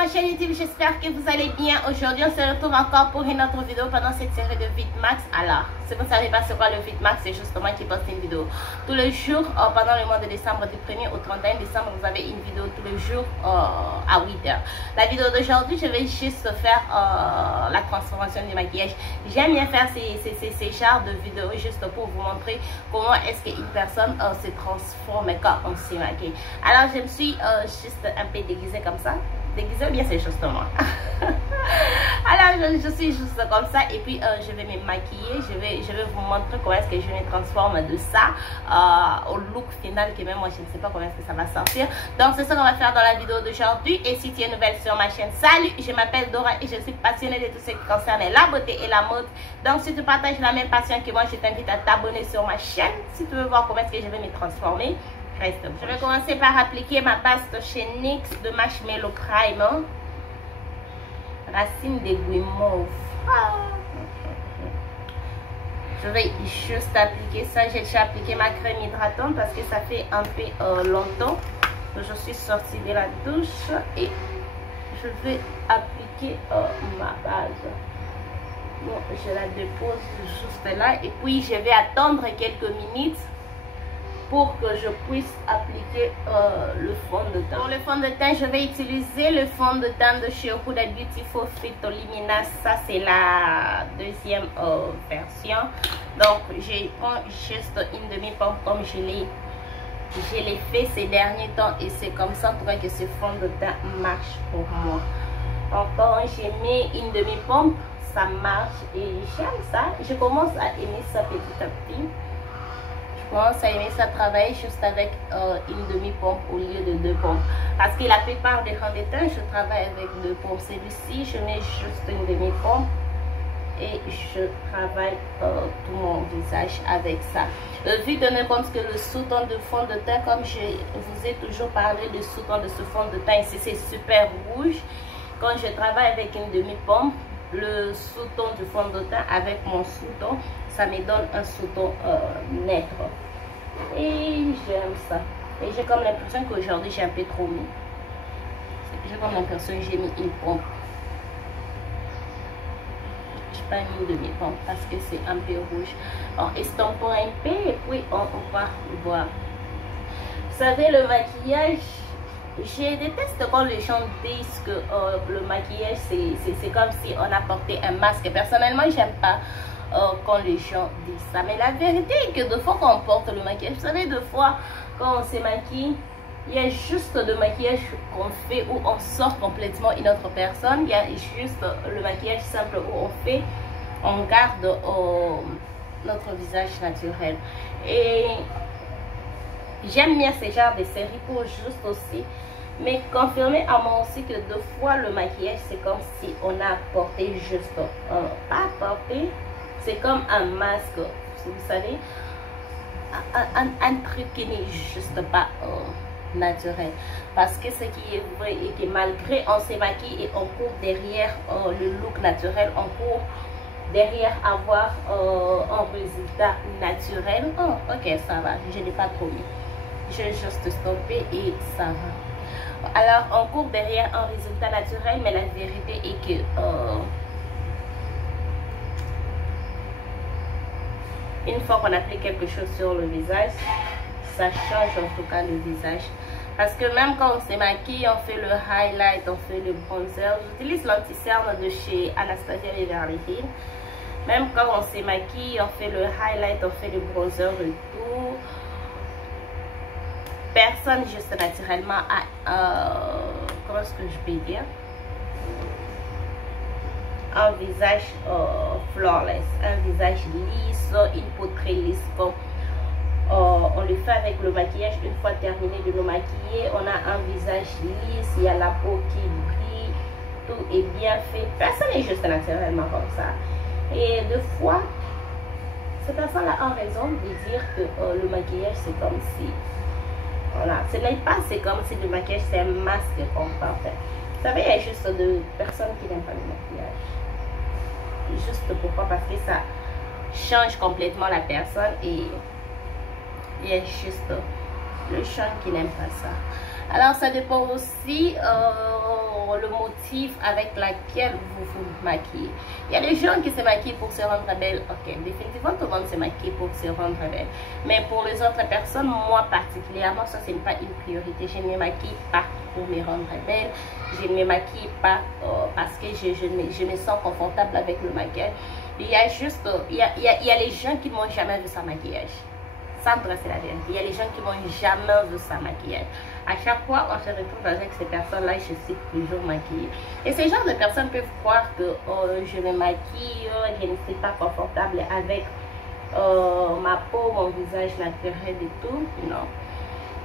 ma chaîne YouTube, j'espère que vous allez bien. Aujourd'hui on se retrouve encore pour une autre vidéo pendant cette série de VidMax. Alors, si vous ne savez pas c'est quoi le VidMax, c'est juste moi qui poste une vidéo tous les jours. Pendant le mois de décembre, du 1er au 31 décembre, vous avez une vidéo tous les jours à 8h. La vidéo d'aujourd'hui, je vais juste faire la transformation du maquillage. J'aime bien faire ces genres de vidéos juste pour vous montrer comment est-ce qu'une personne se transforme quand on se maquille. Alors je me suis juste un peu déguisée comme ça. Déguisée ou bien c'est juste moi. Alors je suis juste comme ça et puis je vais me maquiller. Je vais vous montrer comment est-ce que je me transforme de ça au look final que même moi je ne sais pas comment est-ce que ça va sortir. Donc c'est ça qu'on va faire dans la vidéo d'aujourd'hui. Et si tu es nouvelle sur ma chaîne, salut, je m'appelle Dora et je suis passionnée de tout ce qui concerne la beauté et la mode. Donc si tu partages la même passion que moi, je t'invite à t'abonner sur ma chaîne si tu veux voir comment est-ce que je vais me transformer. Je vais commencer par appliquer ma base de chez NYX de Marshmallow Prime. Racine d'aiguille mauve. Je vais juste appliquer ça. J'ai déjà appliqué ma crème hydratante parce que ça fait un peu longtemps que je suis sortie de la douche. Et je vais appliquer ma base. Bon, je la dépose juste là. Et puis je vais attendre quelques minutes pour que je puisse appliquer le fond de teint. Pour le fond de teint, je vais utiliser le fond de teint de chez Huda Beautiful Phytolumina. Ça, c'est la deuxième version. Donc, je prends juste une demi-pomme comme je l'ai fait ces derniers temps. Et c'est comme ça pour que ce fond de teint marche pour moi. Donc, quand j'ai mis une demi-pomme, ça marche et j'aime ça. Je commence à aimer ça petit à petit. Je commence à aimer ça travailler juste avec une demi-pompe au lieu de deux pompes. Parce que la plupart des fonds de teint, je travaille avec deux pompes. Celui-ci, je mets juste une demi-pompe et je travaille tout mon visage avec ça. Vu donner compte que le sous-ton de fond de teint, comme je vous ai toujours parlé, le sous-ton de ce fond de teint ici, c'est super rouge. Quand je travaille avec une demi-pompe, le sous-ton du fond de teint avec mon sous-ton, ça me donne un sous-ton net. Et j'aime ça. Et j'ai comme l'impression qu'aujourd'hui j'ai un peu trop mis. J'ai comme l'impression que j'ai mis une pompe. Je n'ai pas mis une demi-pompe parce que c'est un peu rouge. En estompant un peu et puis on va voir. Vous savez, le maquillage, je déteste quand les gens disent que le maquillage c'est comme si on a porté un masque. Personnellement, j'aime pas quand les gens disent ça. Mais la vérité est que de fois qu'on porte le maquillage, vous savez, de fois quand on se maquille, il y a juste le maquillage qu'on fait où on sort complètement une autre personne. Il y a juste le maquillage simple où on garde notre visage naturel. Et j'aime bien ce genre de série pour juste aussi mais confirmer à moi aussi que deux fois le maquillage c'est comme si on a porté juste pas porté, c'est comme un masque, vous savez, un truc qui n'est juste pas naturel. Parce que ce qui est vrai et que malgré on se maquille et on court derrière le look naturel, on court derrière avoir un résultat naturel. Oh, ok, ça va, je n'ai pas trop mis. J'ai juste stoppé et ça va. Alors, on court derrière un résultat naturel, mais la vérité est que une fois qu'on applique quelque chose sur le visage, ça change en tout cas le visage. Parce que même quand on se maquille, on fait le highlight, on fait le bronzer. J'utilise l'anti-cerne de chez Anastasia Beverly Hills. Même quand on se maquille, on fait le highlight, on fait le bronzer et tout. Personne juste naturellement a comment est-ce que je peux dire, un visage flawless, un visage lisse, une peau très lisse. Comme on le fait avec le maquillage, une fois terminé de nous maquiller, on a un visage lisse, il y a la peau qui brille, tout est bien fait. Personne n'est juste naturellement comme ça. Et deux fois, ces personnes-là ont raison de dire que le maquillage c'est comme si, voilà, ce n'est pas, c'est comme si le maquillage c'est un masque qu'on porte. Vous savez, il y a juste de personnes qui n'aiment pas le maquillage. Juste pourquoi? Parce que ça change complètement la personne et il y a juste les gens qui n'aiment pas ça. Alors ça dépend aussi le motif avec lequel vous vous maquillez. Il y a des gens qui se maquillent pour se rendre belle. Ok, définitivement tout le monde se maquille pour se rendre belle. Mais pour les autres personnes, moi particulièrement, ça c'est pas une priorité. Je ne me maquille pas pour me rendre belle. Je ne me maquille pas parce que je me sens confortable avec le maquillage. Il y a juste, il y a les gens qui n'ont jamais vu sa maquillage. Ça, c'est la vérité. Il y a les gens qui n'ont jamais vu sa maquillage. À chaque fois, on se retrouve avec ces personnes-là, je suis toujours maquillée. Et ces genres de personnes peuvent croire que je me maquille, je ne suis pas confortable avec ma peau, mon visage naturel et tout. Non.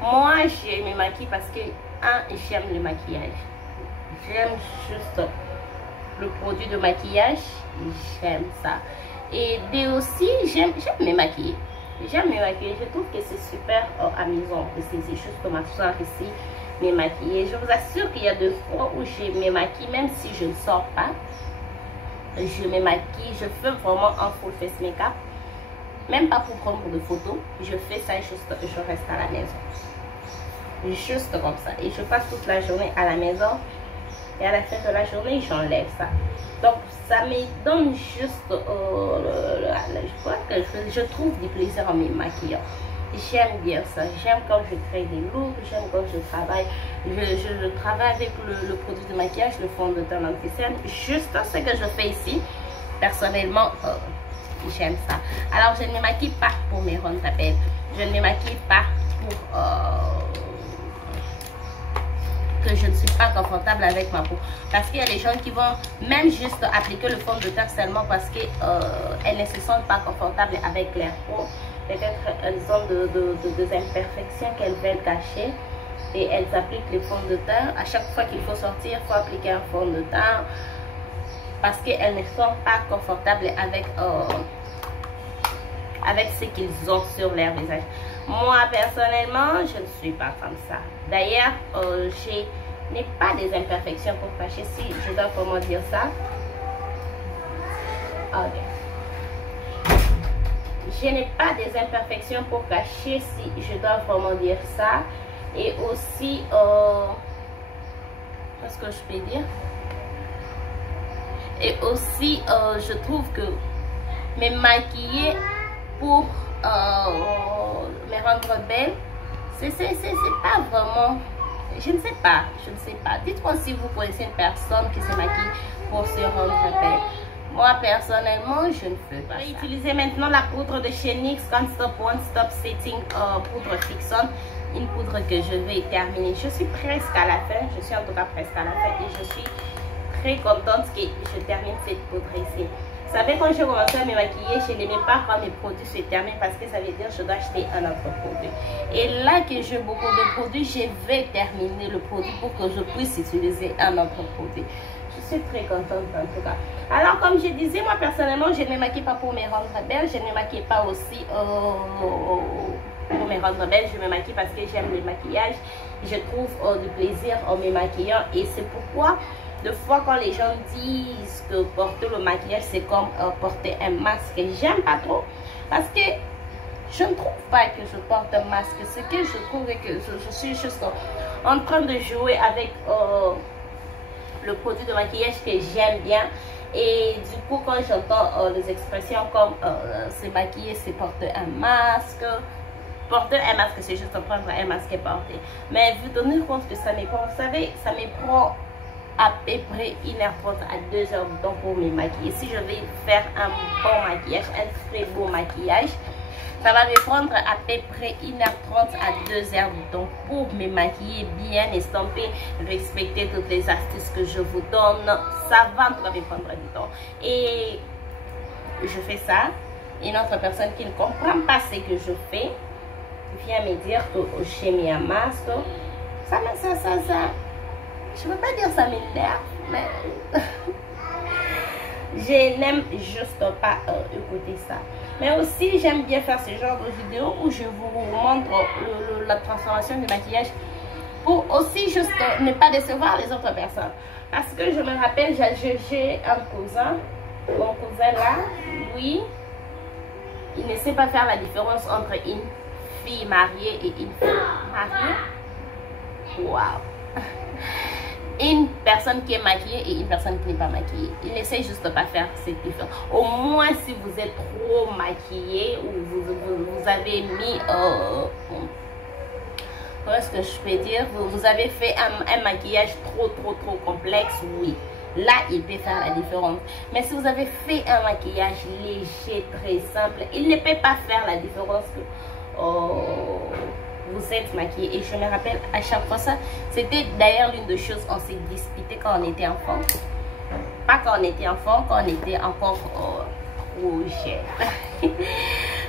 Moi, je me maquille parce que, j'aime le maquillage. J'aime juste le produit de maquillage. J'aime ça. Et aussi, j'aime me maquiller. J'aime me maquiller. Je trouve que c'est super amusant. C'est juste m'asseoir ici, me maquiller. Je vous assure qu'il y a des fois où je me maquille, même si je ne sors pas. Je me maquille. Je fais vraiment un full face make-up. Même pas pour prendre des photos. Je fais ça juste, je reste à la maison. Juste comme ça. Et je passe toute la journée à la maison. Et à la fin de la journée, j'enlève ça. Donc, ça me donne juste, je crois que je trouve du plaisir en me maquillant. J'aime bien ça. J'aime quand je crée des looks, j'aime quand je travaille. Je travaille avec le produit de maquillage, le fond de teint anti-cerne. Juste ce que je fais ici, personnellement, j'aime ça. Alors, je ne me maquille pas pour me rendre belle. Je ne me maquille pas pour... que je ne suis pas confortable avec ma peau, parce qu'il y a des gens qui vont même juste appliquer le fond de teint seulement parce qu'elles ne se sentent pas confortables avec leur peau. Peut-être elles ont des imperfections qu'elles veulent cacher et elles appliquent le fond de teint. À chaque fois qu'il faut sortir, il faut appliquer un fond de teint parce qu'elles ne sont pas confortables avec ce qu'ils ont sur leur visage. Moi, personnellement, je ne suis pas comme ça. D'ailleurs, je n'ai pas des imperfections pour cacher, si je dois comment dire ça. Ok. Je n'ai pas des imperfections pour cacher, si je dois vraiment dire ça. Et aussi, qu'est-ce que je peux dire? Et aussi, je trouve que me maquiller pour me rendre belle, c'est pas vraiment, je ne sais pas. Dites-moi si vous connaissez une personne qui se maquille pour se rendre belle. Moi personnellement, je ne fais pas ça. Je vais utiliser maintenant la poudre de chez NYX Can't Stop One Stop Setting poudre Fixon, une poudre que je vais terminer. Je suis presque à la fin, je suis en tout cas presque à la fin et je suis très contente que je termine cette poudre ici. Vous savez, quand j'ai commencé à me maquiller, je n'aimais pas quand mes produits se terminent parce que ça veut dire que je dois acheter un autre produit. Et là que j'ai beaucoup de produits, je vais terminer le produit pour que je puisse utiliser un autre produit. Je suis très contente en tout cas. Alors, comme je disais, moi personnellement, je ne me maquille pas pour me rendre belle. Je ne me maquille pas aussi pour me rendre belle. Je me maquille parce que j'aime le maquillage. Je trouve du plaisir en me maquillant et c'est pourquoi... Des fois, quand les gens disent que porter le maquillage, c'est comme porter un masque, j'aime pas trop. Parce que je ne trouve pas que je porte un masque. Ce que je trouve que je suis juste en train de jouer avec le produit de maquillage que j'aime bien. Et du coup, quand j'entends les expressions comme se maquiller, c'est porter un masque. Porter un masque, c'est juste prendre un masque et porter. Mais vous tenez compte que ça me prend, vous savez, ça me prend à peu près 1h30 à 2h de temps pour me maquiller. Si je vais faire un bon maquillage, un très beau maquillage, ça va me prendre à peu près 1h30 à 2h de temps pour me maquiller bien, estamper, respecter toutes les astuces que je vous donne. Ça va me prendre du temps. Et je fais ça. Une autre personne qui ne comprend pas ce que je fais vient me dire que j'ai mis un masque. Je ne veux pas dire ça m'énerve, mais je n'aime juste pas écouter ça. Mais aussi, j'aime bien faire ce genre de vidéos où je vous montre la transformation du maquillage pour aussi juste ne pas décevoir les autres personnes. Parce que je me rappelle, j'ai un cousin, mon cousin là, lui, il ne sait pas faire la différence entre une fille mariée et une fille mariée. Waouh! Et une personne qui est maquillée et une personne qui n'est pas maquillée. Il n'essaie juste de pas faire cette différence. Au moins si vous êtes trop maquillé ou vous avez mis comment est-ce que je peux dire, vous avez fait un maquillage trop complexe, oui, là il peut faire la différence. Mais si vous avez fait un maquillage léger, très simple, il ne peut pas faire la différence que vous êtes maquillé. Et je me rappelle à chaque fois ça, c'était d'ailleurs l'une des choses, on s'est disputé quand on était enfant. Pas quand on était enfant, quand on était encore trop jeune.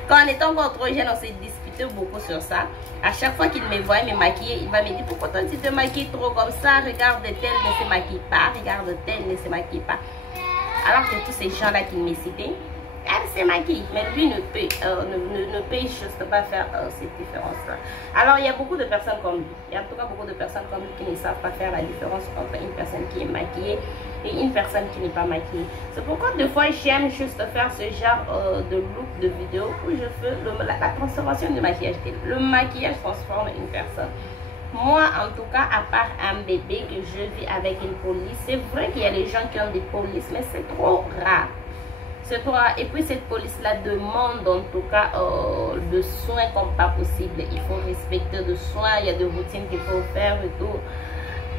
Quand on était encore trop jeune, on s'est disputé beaucoup sur ça. À chaque fois qu'il me voyait me maquiller, il va me dire pourquoi toi tu te maquilles trop comme ça, regarde tel ne se maquille pas, regarde tel ne se maquille pas. Alors que tous ces gens-là qui me citaient, elle se maquille, mais lui ne peut juste pas faire cette différence-là. Alors il y a beaucoup de personnes comme lui, il y a en tout cas beaucoup de personnes comme lui qui ne savent pas faire la différence entre une personne qui est maquillée et une personne qui n'est pas maquillée. C'est pourquoi des fois j'aime juste faire ce genre de look de vidéo où je fais la transformation du maquillage. Le maquillage transforme une personne. Moi, en tout cas, à part un bébé que je vis avec une police, c'est vrai qu'il y a des gens qui ont des polices, mais c'est trop rare. C'est trop rare. Et puis cette police-là demande en tout cas de soins comme pas possible. Il faut respecter de soins, il y a des routines qu'il faut faire et tout.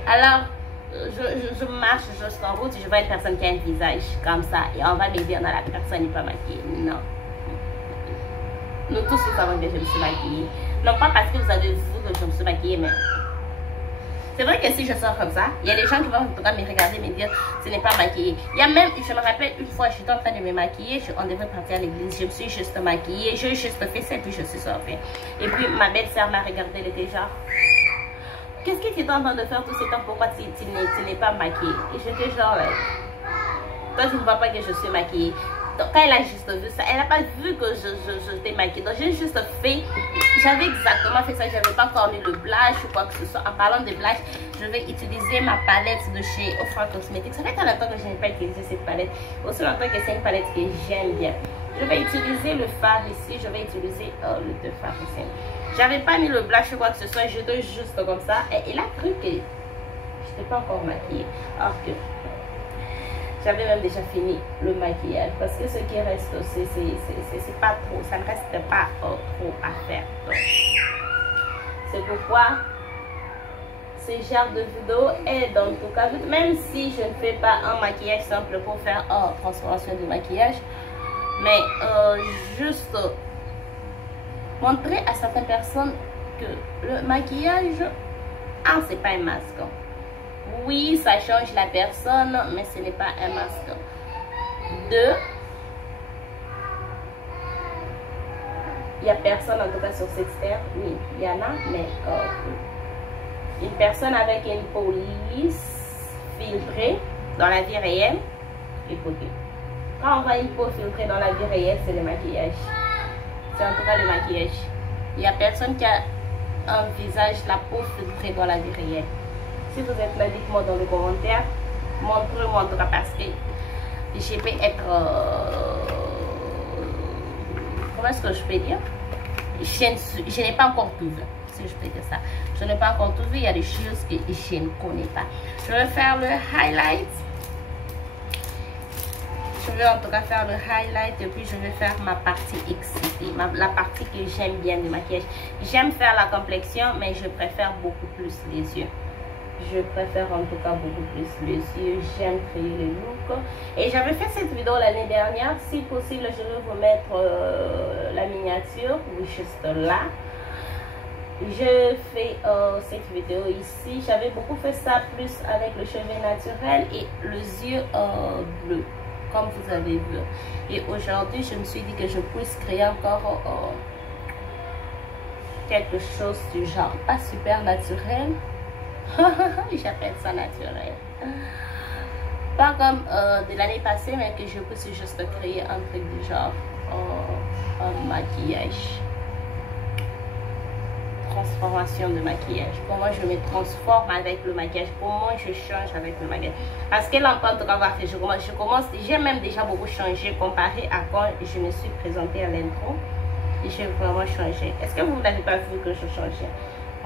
Alors, je marche juste en route, je vois une personne qui a un visage comme ça et on va me dire non, la personne n'est pas maquillée. Non. Nous tous nous savons que je me suis maquillée. Non pas parce que vous avez vu que je me suis maquillée, mais c'est vrai que si je sors comme ça, il y a des gens qui vont en tout cas me regarder et me dire ce n'est pas maquillé. Il y a même, je me rappelle une fois, j'étais en train de me maquiller, on devait partir à l'église, je me suis juste maquillée, j'ai juste fait ça et puis je suis sortie. Et puis ma belle-sœur m'a regardée, elle était genre, qu'est-ce que tu es en train de faire tout ce temps, pourquoi tu n'es pas maquillée? Et j'étais genre, toi tu ne vois pas que je suis maquillée. Donc quand elle a juste vu ça, elle n'a pas vu que je t'ai maquillée. Donc j'ai juste fait, j'avais exactement fait ça, je n'avais pas encore mis le blush ou quoi que ce soit. En parlant de blush, je vais utiliser ma palette de chez Ofra Cosmetics. Ça fait très longtemps que je n'ai pas utilisé cette palette. Aussi longtemps que c'est une palette que j'aime bien. Je vais utiliser le fard ici, je vais utiliser le de fard ici. J'avais pas mis le blush ou quoi que ce soit, j'étais juste comme ça. Et il a cru que je n'étais pas encore maquillée. Alors que j'avais même déjà fini le maquillage. Parce que ce qui reste, c'est pas trop. Ça ne reste pas trop à faire. C'est pourquoi ce genre de vidéo aide en tout cas. Même si je ne fais pas un maquillage simple pour faire une transformation du maquillage. Mais juste montrer à certaines personnes que le maquillage, c'est pas un masque. Oui, ça change la personne, mais ce n'est pas un masque. 2, il n'y a personne en tout cas sur cette terre. Oui, il y en a, mais une personne avec une police filtrée dans la vie réelle. Écoutez, quand on voit une peau filtrée dans la vie réelle, c'est le maquillage. C'est en tout cas le maquillage. Il n'y a personne qui a un visage, la peau filtrée dans la vie réelle. Si vous êtes là, dites-moi dans les commentaires. Montrez-moi en tout cas parce que je peux être... comment est-ce que je peux dire? Je n'ai pas encore tout vu. Si je peux dire ça. Je n'ai pas encore tout vu. Il y a des choses que je ne connais pas. Je vais faire le highlight. Je vais en tout cas faire le highlight et puis je vais faire ma partie excitée, la partie que j'aime bien du maquillage. J'aime faire la complexion, mais je préfère beaucoup plus les yeux. Je préfère en tout cas beaucoup plus les yeux. J'aime créer le look. Et j'avais fait cette vidéo l'année dernière. Si possible, je vais vous mettre la miniature, juste là. Je fais cette vidéo ici. J'avais beaucoup fait ça plus avec le cheveu naturel et les yeux bleus, comme vous avez vu. Et aujourd'hui, je me suis dit que je puisse créer encore quelque chose du genre, pas super naturel. J'appelle ça naturel. Pas comme de l'année passée, mais que je puisse juste créer un truc du genre un maquillage. Transformation de maquillage. Comment je me transforme avec le maquillage, comment je change avec le maquillage. Parce que là, en tout cas, j'ai même déjà beaucoup changé comparé à quand je me suis présentée à l'intro. J'ai vraiment changé. Est-ce que vous n'avez pas vu que je changeais?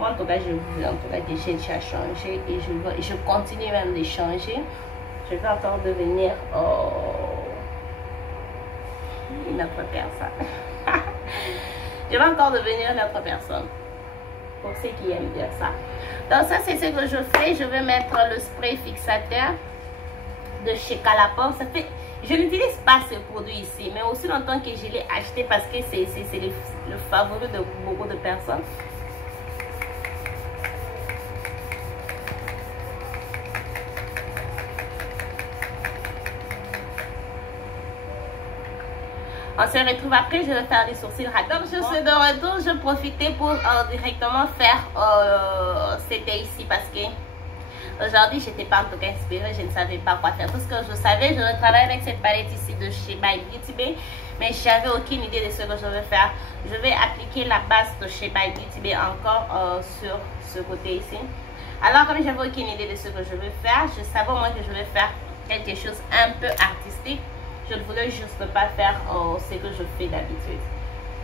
Moi, en tout cas, je veux en tout cas que j'ai déjà changé et je continue même de changer. Je vais encore devenir une autre personne. Je vais encore devenir une autre personne. Pour ceux qui aiment bien ça. Donc ça, c'est ce que je fais. Je vais mettre le spray fixateur de chez Calapan. Ça fait... Je n'utilise pas ce produit ici, mais aussi longtemps que je l'ai acheté parce que c'est le favori de beaucoup de personnes. On se retrouve après, je vais faire des sourcils rapides. Donc je suis de retour, je profitais pour directement faire c'était ici parce que aujourd'hui je n'étais pas en tout cas inspirée, je ne savais pas quoi faire. Tout ce que je savais, je travaille avec cette palette ici de chez By Beauty Bay, mais je n'avais aucune idée de ce que je vais faire. Je vais appliquer la base de chez By Beauty Bay encore sur ce côté ici. Alors comme j'avais aucune idée de ce que je vais faire, je savais au moins que je vais faire quelque chose un peu artistique. Je ne voulais juste pas faire ce que je fais d'habitude.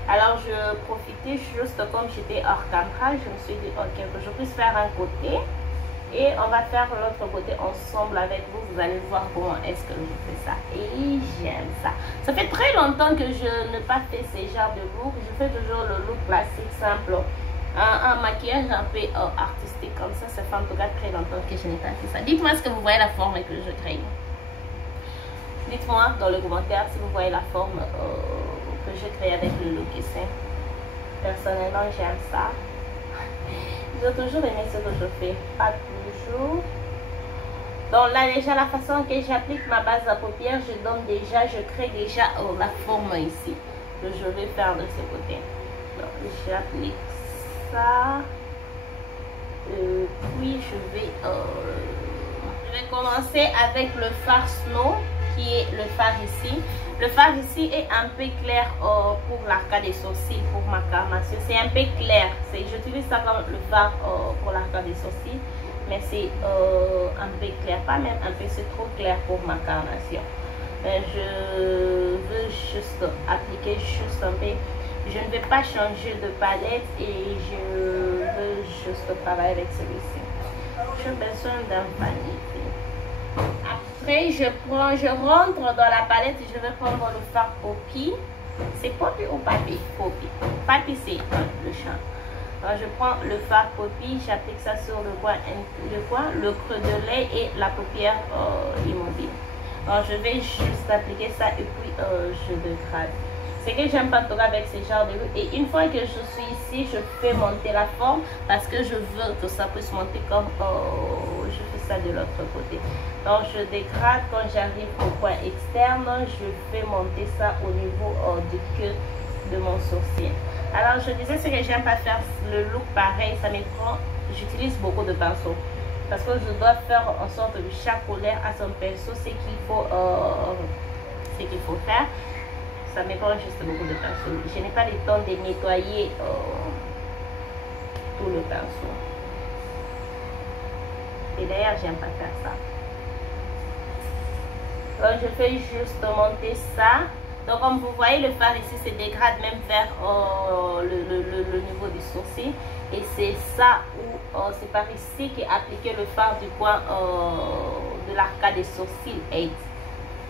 Alors je profitais juste comme j'étais hors caméra. Je me suis dit ok, que je puisse faire un côté et on va faire l'autre côté ensemble avec vous. Vous allez voir comment est-ce que je fais ça. Et j'aime ça. Ça fait très longtemps que je n'ai pas fait ce genre de look. Je fais toujours le look classique, simple. Un maquillage un peu artistique comme ça. Ça fait en tout cas très longtemps que je n'ai pas fait ça. Dites-moi ce que vous voyez la forme que je crée. Dites-moi dans les commentaires si vous voyez la forme que j'ai créée avec le look ici. Personnellement, j'aime ça. J'ai toujours aimé ce que je fais. Pas toujours. Donc là, déjà, la façon que j'applique ma base à paupières, je crée déjà la forme ici. Que je vais faire de ce côté. Donc, j'applique ça. Puis, je vais commencer avec le fard Snow, qui est le fard ici. Le fard ici est un peu clair pour l'arcade des sourcils, pour ma carnation. C'est un peu clair. J'utilise ça comme le fard pour l'arcade des sourcils, mais c'est un peu clair. Pas même un peu, c'est trop clair pour ma carnation. Je veux juste appliquer juste un peu. Je ne vais pas changer de palette et je veux juste travailler avec celui-ci. J'ai besoin d'un vanille. Après, je rentre dans la palette et je vais prendre le fard Poppy. C'est Poppy ou Papi? Poppy. Papi, c'est le champ. Alors, je prends le fard Poppy, j'applique ça sur le creux de l'œil et la paupière immobile. Alors, je vais juste appliquer ça et puis je dégrade. C'est que j'aime pas trop avec ce genre de look. Et une fois que je suis ici, je fais monter la forme parce que je veux que ça puisse monter comme je fais ça de l'autre côté. Donc je dégrade quand j'arrive au point externe, je fais monter ça au niveau du queue de mon sourcil. Alors je disais ce que j'aime pas faire le look pareil, ça me prend, j'utilise beaucoup de pinceaux. Parce que je dois faire en sorte que chaque couleur a son pinceau, ce qu'il faut faire. Ça me prend juste beaucoup de pinceau. Je n'ai pas le temps de nettoyer tout le pinceau. Et d'ailleurs, j'aime pas faire ça. Donc, je fais juste monter ça. Donc, comme vous voyez, le fard ici se dégrade même vers le niveau du sourcil. Et c'est ça où, c'est par ici qu'est appliqué le fard du coin de l'arcade des sourcils 8.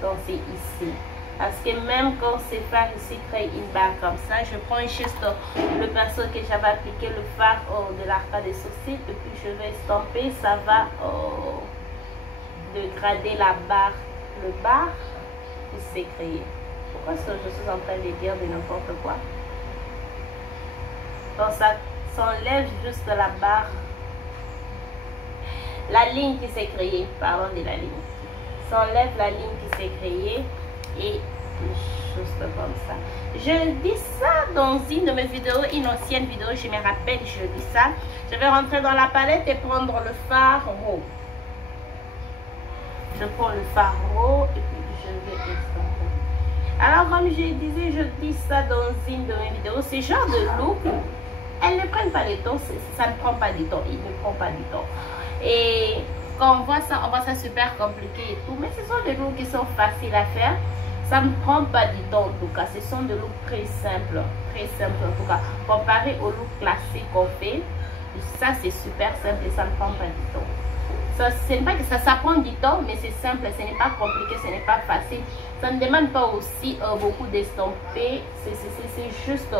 Donc, c'est ici. Parce que même quand c'est fard ici crée une barre comme ça, je prends juste le pinceau que j'avais appliqué le fard de l'arcade des sourcils et puis je vais estomper, ça va dégrader la barre, le bar qui s'est créé. Pourquoi est-ce que je suis en train de dire de n'importe quoi? Donc ça s'enlève juste la barre, la ligne qui s'est créée, parlons de la ligne. S'enlève la ligne qui s'est créée. Et juste comme ça. Je dis ça dans une de mes vidéos, une ancienne vidéo, je me rappelle, je dis ça. Je vais rentrer dans la palette et prendre le fard rose. Je prends le fard rose et puis je vais estomper. Alors comme je disais, je dis ça dans une de mes vidéos, ce genre de look, elles ne prennent pas le temps, ça ne prend pas du temps, il ne prend pas du temps. Et quand on voit ça super compliqué et tout, mais ce sont des looks qui sont faciles à faire. Ça ne prend pas du temps en tout cas. Ce sont des looks très simples en tout cas. Comparé au look classique qu'on fait, Ça, c'est super simple et ça ne prend pas du temps. Ce n'est pas que ça prend du temps, mais c'est simple, ce n'est pas compliqué, ce n'est pas facile. Ça ne demande pas aussi beaucoup d'estomper. C'est juste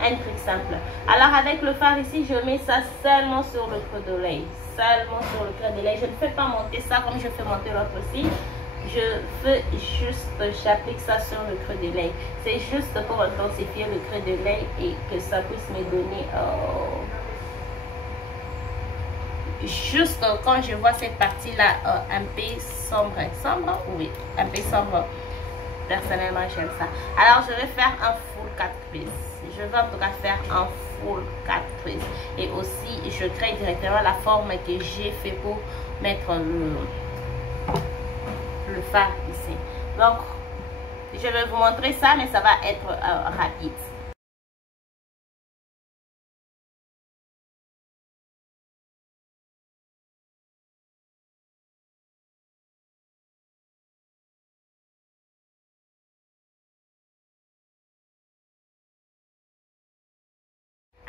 un truc simple. Alors avec le fard ici, je mets ça seulement sur le creux de l'œil. Seulement sur le creux de l'œil. Je ne fais pas monter ça comme je fais monter l'autre aussi. Je fais juste, j'applique ça sur le creux de l'œil. C'est juste pour intensifier le creux de l'œil et que ça puisse me donner... juste quand je vois cette partie là un peu sombre, oui, un peu sombre, personnellement j'aime ça. Alors je vais faire un full 4 crises, je vais en tout cas faire un full 4 crises et aussi je crée directement la forme que j'ai fait pour mettre le fard ici. Donc je vais vous montrer ça, mais ça va être rapide.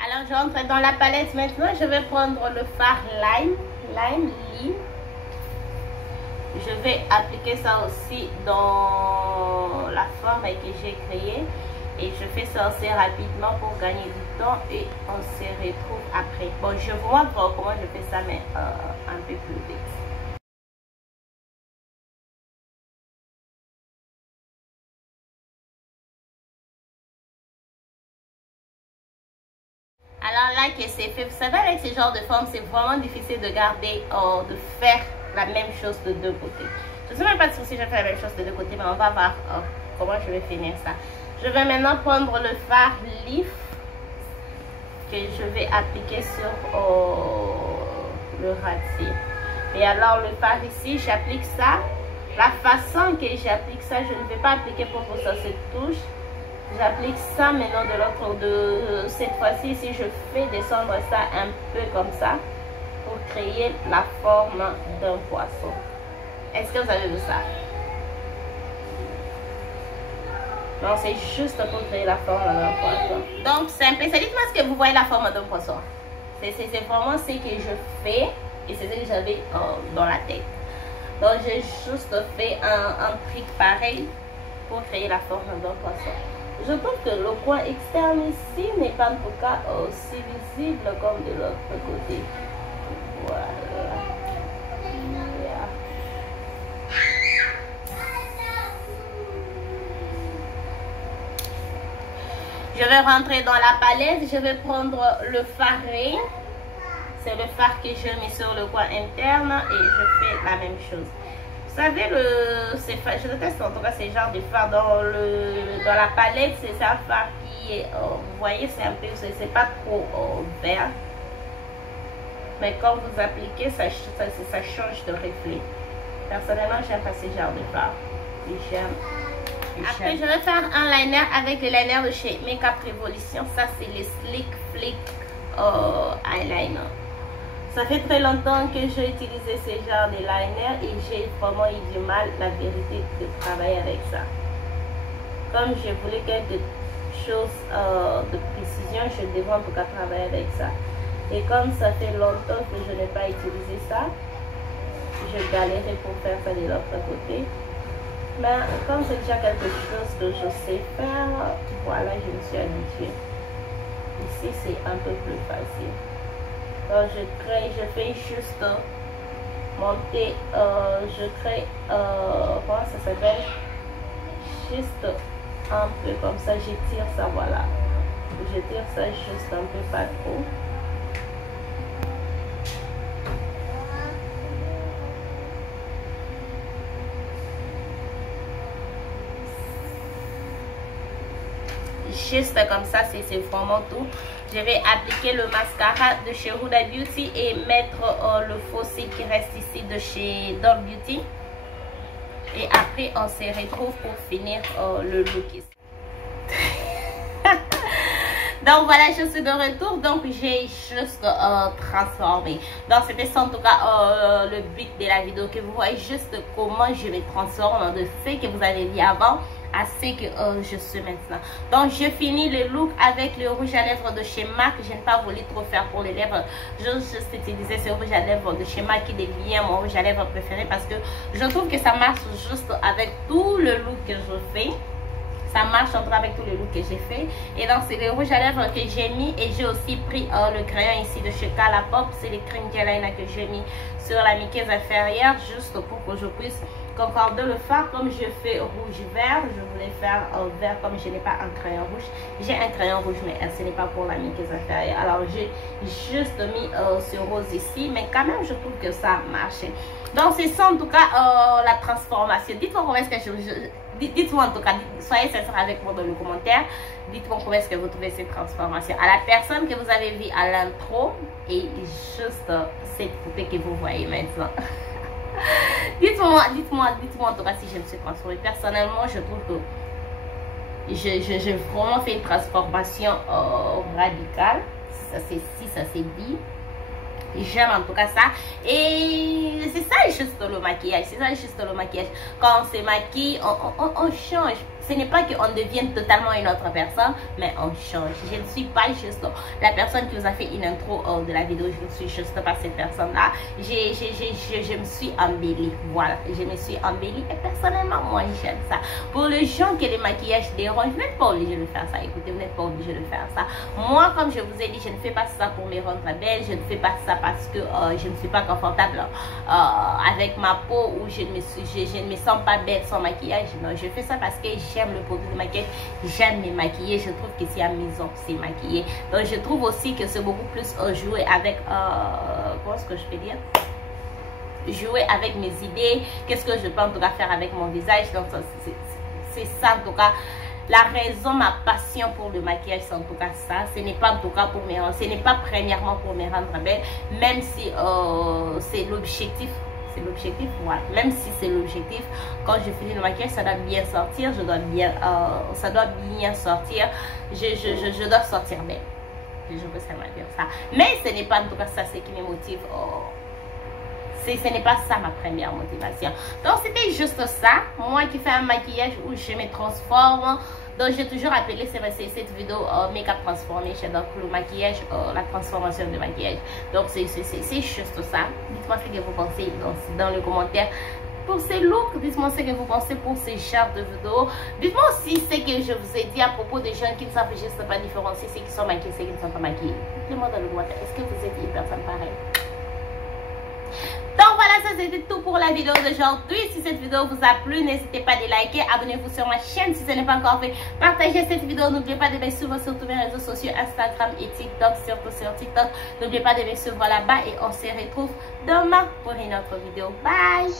Alors je rentre dans la palette maintenant, je vais prendre le fard lime. Je vais appliquer ça aussi dans la forme que j'ai créée. Et je fais ça assez rapidement pour gagner du temps et on se retrouve après. Bon, je vous montre comment je fais ça, mais un peu plus vite. Alors là que c'est fait, vous savez avec ce genre de forme c'est vraiment difficile de garder, de faire la même chose de deux côtés. Je ne sais même pas si je vais faire la même chose de deux côtés, mais on va voir comment je vais finir ça. Je vais maintenant prendre le fard Leaf que je vais appliquer sur le radier. Et alors le fard ici, j'applique ça. La façon que j'applique ça, je ne vais pas appliquer pour que ça se touche. J'applique ça maintenant de l'autre, cette fois-ci, si je fais descendre ça un peu comme ça pour créer la forme d'un poisson. Est-ce que vous avez vu ça? Non, c'est juste pour créer la forme d'un poisson. Donc, simple. Dites-moi ce que vous voyez la forme d'un poisson. C'est vraiment ce que je fais et c'est ce que j'avais dans la tête. Donc, j'ai juste fait un truc pareil pour créer la forme d'un poisson. Je trouve que le coin externe ici n'est pas en tout cas aussi visible comme de l'autre côté. Voilà. Je vais rentrer dans la palette. Je vais prendre le fard Rain. C'est le fard que je mets sur le coin interne et je fais la même chose. Vous savez, je déteste en tout cas ces genres de fard dans la palette. C'est un fard qui est, vous voyez, c'est un peu, c'est pas trop vert. Mais quand vous appliquez, ça change de reflet. Personnellement, j'aime pas ce genre de fard. Après, je vais faire un liner avec le liner de chez Makeup Revolution. Ça, c'est le Slick Flick Eyeliner. Ça fait très longtemps que j'ai utilisé ce genre de liner et j'ai vraiment eu du mal, la vérité, de travailler avec ça. Comme je voulais quelque chose de précision, je devais en tout cas travailler avec ça. Et comme ça fait longtemps que je n'ai pas utilisé ça, je galérais pour faire ça de l'autre côté. Mais comme c'est déjà quelque chose que je sais faire, voilà, je me suis habituée. Ici, c'est un peu plus facile. Donc je fais juste monter, je crée, comment ça s'appelle, juste un peu comme ça, j'étire ça, voilà, je tire ça juste un peu, pas trop. Juste comme ça, c'est vraiment tout. Je vais appliquer le mascara de chez Huda Beauty et mettre le faux cils qui reste ici de chez Doll Beauty. Et après, on se retrouve pour finir le look ici. Donc voilà, je suis de retour. Donc j'ai juste transformé. Donc c'était ça en tout cas le but de la vidéo, que vous voyez juste comment je me transforme de ce que vous avez vu avant à ce que je suis maintenant. Donc je finis le look avec le rouge à lèvres de chez MAC. Je n'ai pas voulu trop faire pour les lèvres. Je juste utilisé ce rouge à lèvres de chez MAC qui devient mon rouge à lèvres préféré, parce que je trouve que ça marche juste avec tout le look que je fais. Ça marche entre avec tous les looks que j'ai fait. Et donc c'est le rouge à lèvres que j'ai mis. Et j'ai aussi pris le crayon ici de chez Colourpop. C'est le cream eyeliner que j'ai mis sur la muqueuse inférieure, juste pour que je puisse concorder le fard. Comme je fais rouge vert, je voulais faire vert comme je n'ai pas un crayon rouge. J'ai un crayon rouge, mais ce n'est pas pour la muqueuse inférieure. Alors j'ai juste mis ce rose ici, mais quand même je trouve que ça a marché. Donc c'est ça en tout cas la transformation. Dites-moi comment est-ce que dites-moi en tout cas, soyez sincères avec moi dans le commentaire. Dites-moi comment est-ce que vous trouvez cette transformation. À la personne que vous avez vue à l'intro et juste cette poupée que vous voyez maintenant. dites-moi en tout cas si je me suis transformée. Personnellement, je trouve que j'ai vraiment fait une transformation radicale. Si ça s'est dit. J'aime en tout cas ça. Et c'est ça juste le maquillage. C'est ça juste le maquillage. Quand on se maquille, on change. Ce n'est pas qu'on devienne totalement une autre personne, mais on change. Je ne suis pas juste la personne qui vous a fait une intro de la vidéo. Je ne suis juste pas cette personne-là. Je me suis embellie. Voilà, je me suis embellie. Et personnellement, moi, j'aime ça. Pour les gens que le maquillage dérange, vous n'êtes pas obligé de faire ça. Écoutez, vous n'êtes pas obligé de faire ça. Moi, comme je vous ai dit, je ne fais pas ça pour me rendre belle. Je ne fais pas ça parce que je ne suis pas confortable avec ma peau, ou je ne me sens pas belle sans maquillage. Non, je fais ça parce que j'aime le produit de maquillage, j'aime me maquiller. Je trouve que c'est amusant, c'est maquiller. Donc je trouve aussi que c'est beaucoup plus jouer avec comment est-ce que je peux dire, jouer avec mes idées, qu'est-ce que je peux en tout cas faire avec mon visage. Donc c'est ça en tout cas la raison, ma passion pour le maquillage, c'est en tout cas ça. Ce n'est pas en tout cas pour me rendre, ce n'est pas premièrement pour me rendre belle, même si c'est l'objectif. C'est l'objectif, voilà. Même si c'est l'objectif, quand je finis le maquillage, ça doit bien sortir. Ça doit bien sortir. Je dois sortir belle. Je peux seulement dire ça. Mais ce n'est pas en tout cas ça ce qui me motive. Ce n'est pas ça ma première motivation. Donc c'était juste ça. Moi qui fais un maquillage où je me transforme. Donc j'ai toujours appelé cette vidéo Make-up Transformation. Donc le maquillage, la transformation de maquillage. Donc c'est juste ça. Dites-moi ce que vous pensez dans le commentaire pour ces looks. Dites-moi ce que vous pensez pour ces genres de vidéos. Dites-moi aussi ce que je vous ai dit à propos des gens qui ne savent juste pas différencier ceux qui sont maquillés et ceux qui ne sont pas maquillés. Dites-moi dans le commentaire. Est-ce que vous êtes une personne pareille? Donc voilà, ça c'était tout pour la vidéo d'aujourd'hui. Si cette vidéo vous a plu, n'hésitez pas à liker, abonnez-vous sur ma chaîne si ce n'est pas encore fait. Partagez cette vidéo, n'oubliez pas de me suivre sur tous mes réseaux sociaux, Instagram et TikTok, surtout sur TikTok. N'oubliez pas de me suivre là-bas et on se retrouve demain pour une autre vidéo. Bye!